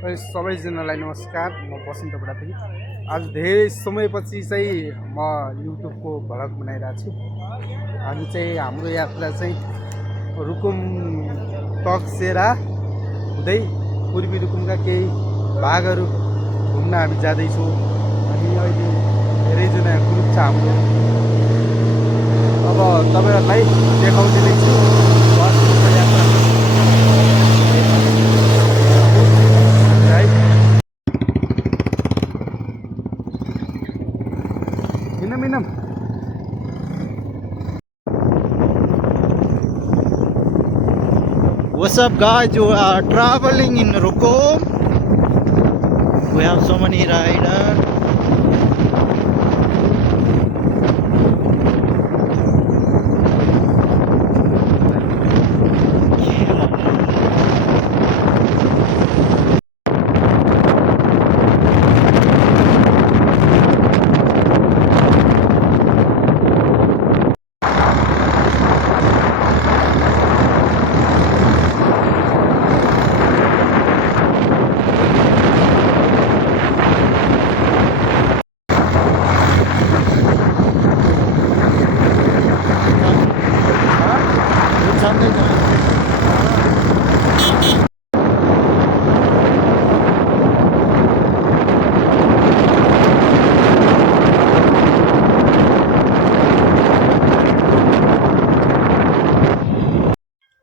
सबैजनालाई नमस्कार। म बसन्त बडाफेरि आज धेरै समयपछि चाहिँ म युट्युबको भ्लग बनाइरहेको छु। अनि चाहिँ हाम्रो यात्रा चाहिँ रुकुम तकसेरा हुँदै पूर्वी रुकुमका केही भागहरू घुम्न हामी जाँदैछौँ। अनि अहिले धेरैजना ग्रुप छ हाम्रो। अब तपाईँहरूलाई देखाउँदैछु बसको यात्रा। Minum. What's up, guys? You are traveling in Rukum. We have so many riders.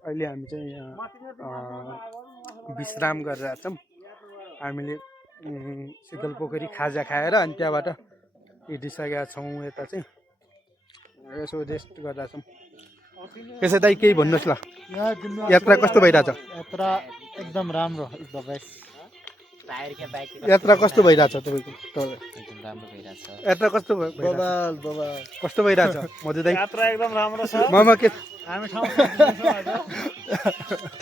अहिले हामी चाहिँ यहाँ विश्राम गरेर छौँ। हामीले शीतलपोखरी खाजा खाएर अनि त्यहाँबाट हिँडिसकेका छौँ। यता चाहिँ यसो रेस्ट गरेर छौँ। त्यसै दाइ केही भन्नुहोस् ल, यात्रा कस्तो भइरहेछ? यात्रा एकदम राम्रो, इज द बेस्ट। यात्रा कस्तो भइरहेछ तपाईँको? एकदम राम्रो भइरहेछ। यात्रा कस्तो कस्तो भइरहेछ मधु दाइ? यात्रा एकदम राम्रो छ। मामा के हामी ठाउँ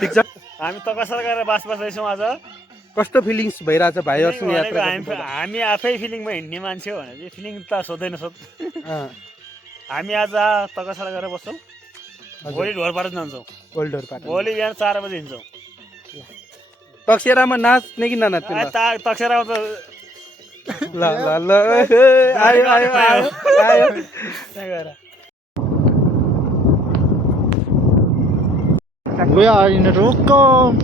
ठिक छ? हामी तकसर गरेर बास बस्दैछौँ आज। कस्तो फिलिङ्स भइरहेछ भाइहरूसँग यात्रा? हामी आफै फिलिङमा हिँड्ने मान्छे हो भने चाहिँ फिलिङ त सोध्दैन सोध। हामी आज तकसर गरेर बस्छौँ, भोलि ढोरपाटा जान्छौँ। भोलि बिहान 4 बजी हिँड्छौँ। तकसेरामा नाच्ने कि ननाच्ने? तकसेरामा त ल आयो आयो आयो आयो त्यहाँ गएर We are in Rukum.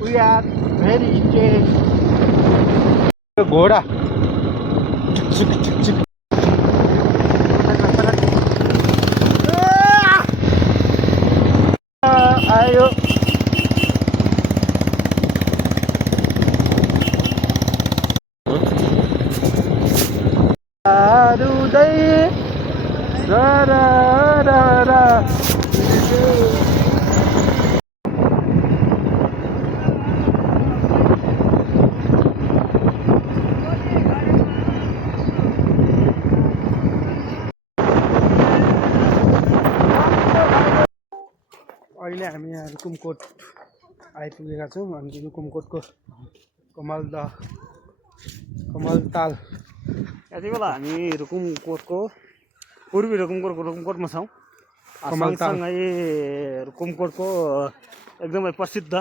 We are very scared. घोडा आयो। अहिले हामी यहाँ रुकुमकोट आइपुगेका छौँ। अनि रुकुमकोटको कमलताल यति बेला हामी रुकुमकोटको पूर्वी रुकुमकोटमा छौँ। सँगसँगै रुकुमकोटको एकदमै प्रसिद्ध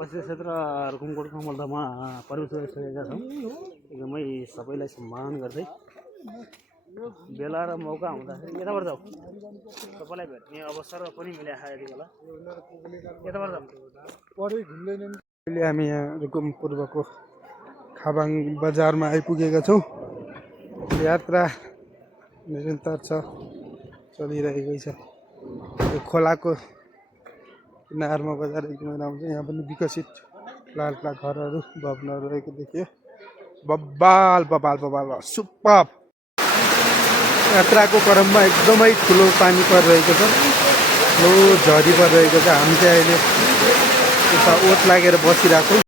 क्षेत्र रुकुमकोट कमलतालमा प्रवेश गरिसकेका छौँ। एकदमै सबैलाई सम्मान गर्दै बेला र मौका हुँदाखेरि यताबाट जाऊ, सबैलाई भेट्ने अवसर पनि मिलेको छ। यति बेला यताबाट जाऊ। अहिले हामी यहाँ रुकुम पूर्वको खाबाङ बजारमा आइपुगेका छौँ। यात्रा निरन्तर छ, चलिरहेकै छ। यो खोलाको किनारमा बजार एकदमै राम्रो छ। यहाँ पनि विकसित लाल घरहरू भवनहरू रहेको देखियो। बब्बाल बबाल बबाल सुपर। यात्राको क्रममा एकदमै ठुलो पानी परिरहेको छ, ठुलो झरी परिरहेको छ। हामी चाहिँ अहिले यता ओत लागेर बसिरहेको छौँ।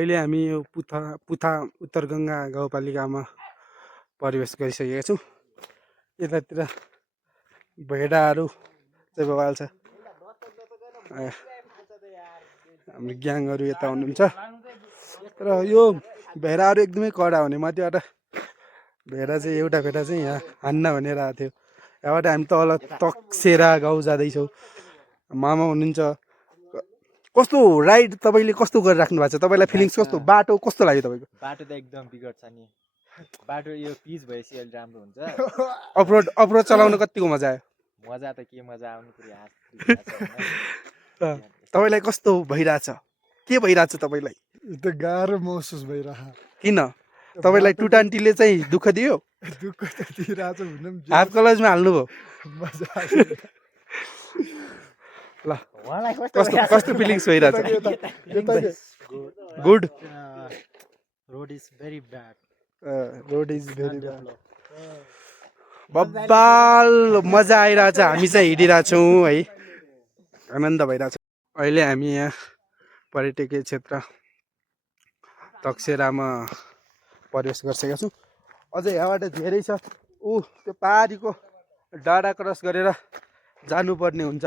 अहिले हामी यो पुथा उत्तर गङ्गा गाउँपालिकामा प्रवेश गरिसकेका छौँ। यतातिर भेडाहरू चाहिँ बवाल छ। हाम्रो ग्याङहरू यता हुनुहुन्छ। तर यो भेडाहरू एकदमै कडा हुने। माथिबाट भेडा चाहिँ एउटा भेडा चाहिँ यहाँ हान्न भनेर आएको थियो। यहाँबाट हामी तल तकसेरा गाउँ जाँदैछौँ। मामा हुनुहुन्छ। कस्तो राइड तपाईँले कस्तो गरिराख्नु भएको छ? तपाईँलाई फिलिङ्स कस्तो? बाटो कस्तो लाग्यो तपाईँको? बाटो त एकदम बिगड छ नि। बाटो यो पिच भएपछि अलि राम्रो हुन्छ। अफरोड चलाउन कतिको मजा आयो? मजा त के मजा आउनु पर्यो। तपाईँलाई कस्तो भइरहेछ? के भइरहेछ तपाईँलाई? एकदम गाह्रो महसुस भइरह। किन? तपाईँलाई टुटान्टीले चाहिँ दुःख दियो? दुःख त दिइरहेछ भनौँ। हाफ कलेजमा हाल्नुभयो? मजा आयो। ल कस्तो फिलिङ्स भइरहेछ? Good. Road is very bad. Road is very bad. बब्बाल मजा आइरहेछ। हामी चाहिँ हिँडिरहेछौँ है। आनन्द भइरहेछ। अहिले हामी यहाँ पर्यटकीय क्षेत्र तकसेरामा प्रवेश गरिसकेका छौँ। अझै यहाँबाट धेरै छ। त्यो पहाडीको डाँडा क्रस गरेर जानुपर्ने हुन्छ।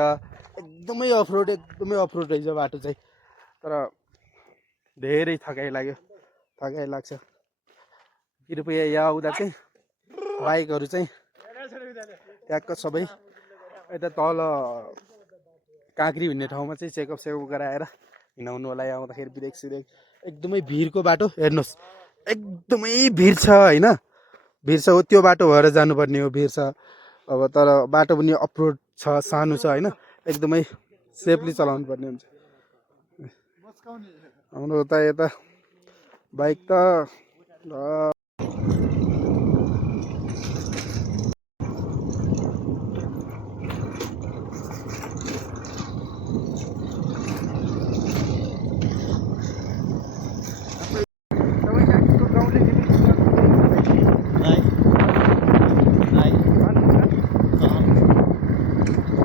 एकदमै अफरोड रहेछ बाटो चाहिँ। तर धेरै थकाइ लाग्छ। कृपया यहाँ आउँदा चाहिँ बाइकहरू चाहिँ ट्याक्क सबै यता तल काँक्री भन्ने ठाउँमा चाहिँ चेकअप गराएर हिँडाउनु होला। यहाँ आउँदाखेरि ब्रेक सिरेक एकदमै भिरको बाटो हेर्नुहोस्। एकदमै भिर छ होइन। भिर छ। त्यो बाटो भएर जानुपर्ने हो। भिर छ अब। तर बाटो पनि अफरोड छ, सानो छ होइन। एकदमै सेफली चलाउनु पर्ने हुन्छ। हाम्रो त यता बाइक त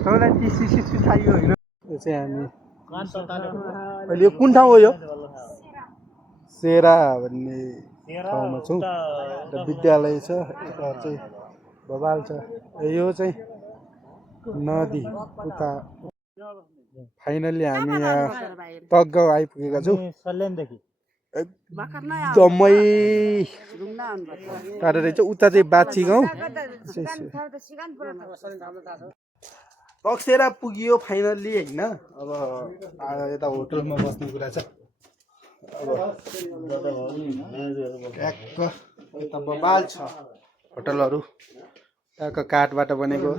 तपाईँलाई टिसी चाहियो होइन? यो चाहिँ हामी अहिले यो कुन ठाउँ हो? यो सेरा भन्ने ठाउँमा छौँ। विद्यालय छ। यता चाहिँ बबाल छ। यो चाहिँ नदी पुथा। फाइनल्ली हामी यहाँ तकगाउँ आइपुगेका छौँ। एकदमै टाढो रहेछ। उता चाहिँ बाछी गाउँ। तकसेरा पुगियो फाइनल्ली होइन। अब यता होटलमा बस्ने कुरा छ। अब ट्याक्क यता बबाल छ होटलहरू। ट्याक्क काठबाट बनेको।